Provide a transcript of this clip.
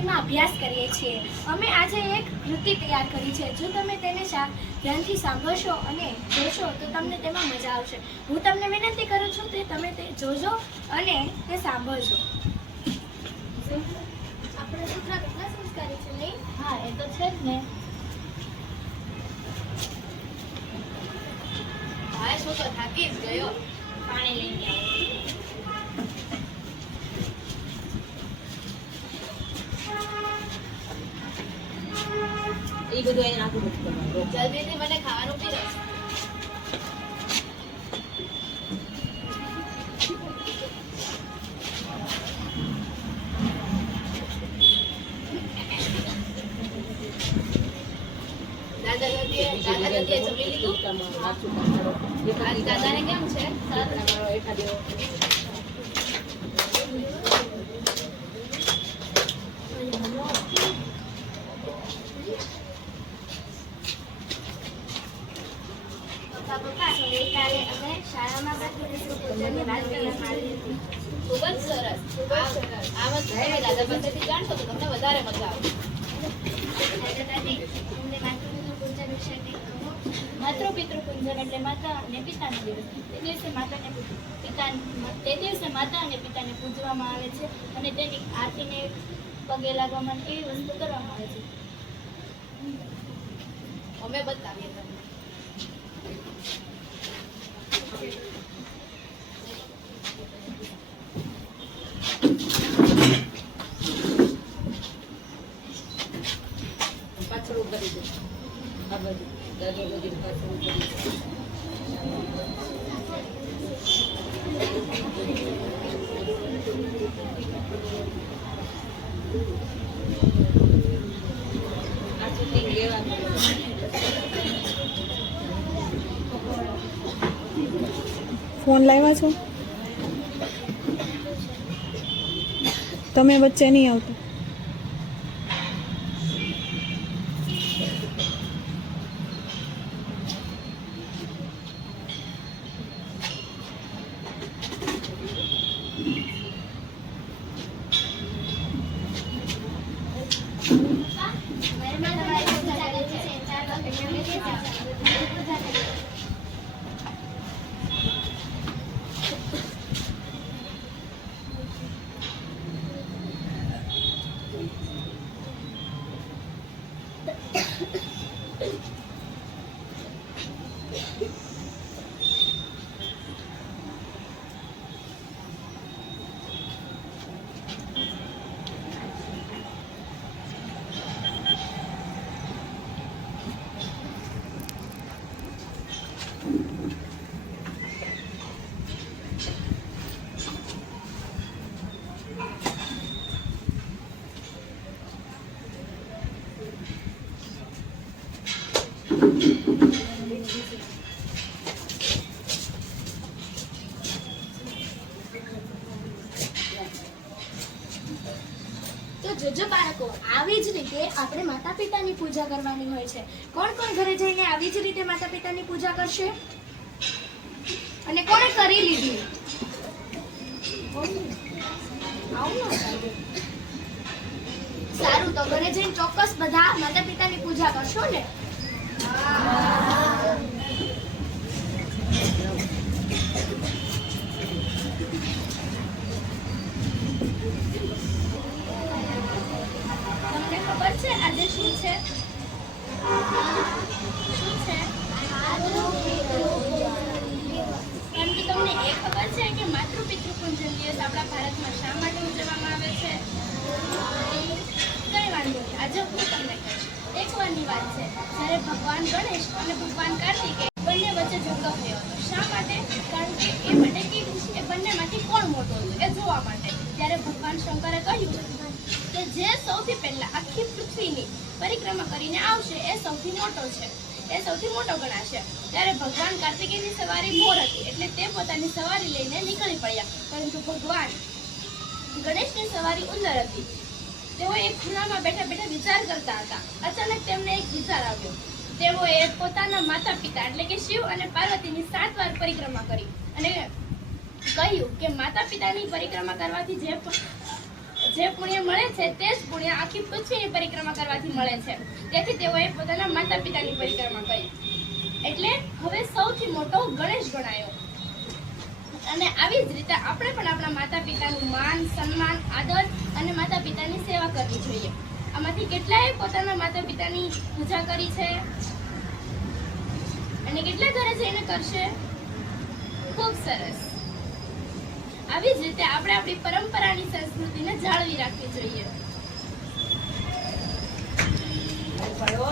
એકેડમીમાં અભ્યાસ કરીએ છીએ. અમે આજે એક કૃતિ તૈયાર કરી છે. જો તમે તેને ધ્યાનથી સાંભળશો અને જોશો તો તમને તેમાં મજા આવશે. હું તમને વિનંતી કરું છું કે તમે તે જોજો અને તે સાંભળજો. આપણે છોકરા કેટલા સંસ્કારી છે નહીં? હા, એ તો છે જ ને. હા, છોકરો થાકી જ ગયો. પાણી લઈને આવો. એ બધું અહીં નાખું બધું. જલ્દીથી મને ખાવાનું પીરસ. દાદા જમી લીધું? દાદાને કેમ છે? ખૂબ જ સરસ. આ વસ્તુ તમે દાદા પાસેથી જાણશો તો તમને વધારે મજા આવશે. માતૃપિતૃ પૂજન એટલે માતા અને પિતાનો દિવસ. તે દિવસે માતા અને પિતાને પૂજવામાં આવે છે અને તેની આરતીને પગે લાગવા માટે એવી વસ્તુ કરવામાં આવે છે. અમે બતાવીએ તમને. પાછળ કરી દે. આ બાજુ દાદા બધી પાછળ કરી દે. આ શૂટિંગ લેવાનું. ફોન લાવ્યા છો? તમે વચ્ચે નહીં આવતો. તો જોજો બાળકો, આવી જ રીતે આપણે માતા પિતાની પૂજા કરવાની હોય છે. કોણ કોણ ઘરે જઈને આવી જ રીતે માતા પિતાની પૂજા કરશે? અને કોણે કરી લીધી? સારું, તો ઘરે જઈને ચોક્કસ બધા માતા પિતાની પૂજા કરશો ને? તમને ખબર છે આજે શું છે? શું છે? પરંતુ તમને એ ખબર છે કે માતૃપિતૃ પૂજન દિવસ આપણા ભારતમાં શા માટે ઉજવવામાં આવે છે? કઈ વાંધો નહીં, આજે હું તમને કહીશ. એક વારની વાત છે, જ્યારે ભગવાન ગણેશ અને ભગવાન કાર્તિકે બંને વચ્ચે ઝઘડો થયો હતો. શા માટે? કારણ કે એ માટે કીધું એ બંનેમાંથી કોણ મોટો હતો એ જોવા માટે. ત્યારે ભગવાન શંકરે કહ્યું કે જે સૌથી પહેલા આખી પૃથ્વીની પરિક્રમા કરીને આવશે એ સૌથી મોટો છે, એ સૌથી મોટો ગણાશે. ત્યારે ભગવાન કાર્તિકેયની સવારી મોર હતી એટલે તે પોતાની સવારી લઈને નીકળી પડ્યા. પરંતુ ભગવાન ગણેશની સવારી ઉંદર હતી. તેઓ એક ખૂણામાં બેઠા બેઠા વિચાર કરતા હતા. અચાનક તેમને એક વિચાર આવ્યો. તેઓએ પોતાના માતા પિતા એટલે કે શિવ અને પાર્વતીની 7 વાર પરિક્રમા કરી અને કહ્યું કે માતા પિતાની પરિક્રમા કરવાથી જે જે પુણ્ય મળે છે તે જ પુણ્ય આખી પૃથ્વીની પરિક્રમા કરવાથી મળે છે. તેથી તેઓએ પોતાના માતા પિતાની પરિક્રમા કરી. એટલે હવે સૌથી મોટો ગણેશ ગણાયો. અને આવી જ રીતે આપણે પણ આપણા માતા પિતાનું માન, સન્માન, આદર અને માતા પિતાની સેવા કરવી જોઈએ. આમાંથી કેટલાએ પોતાના માતા પિતાની પૂજા કરી છે અને કેટલા ઘરે જઈને કરશે? ખૂબ સરસ. આવી જ રીતે આપણે આપણી પરંપરાની સંસ્કૃતિને જાળવી રાખવી જોઈએ. પાડો.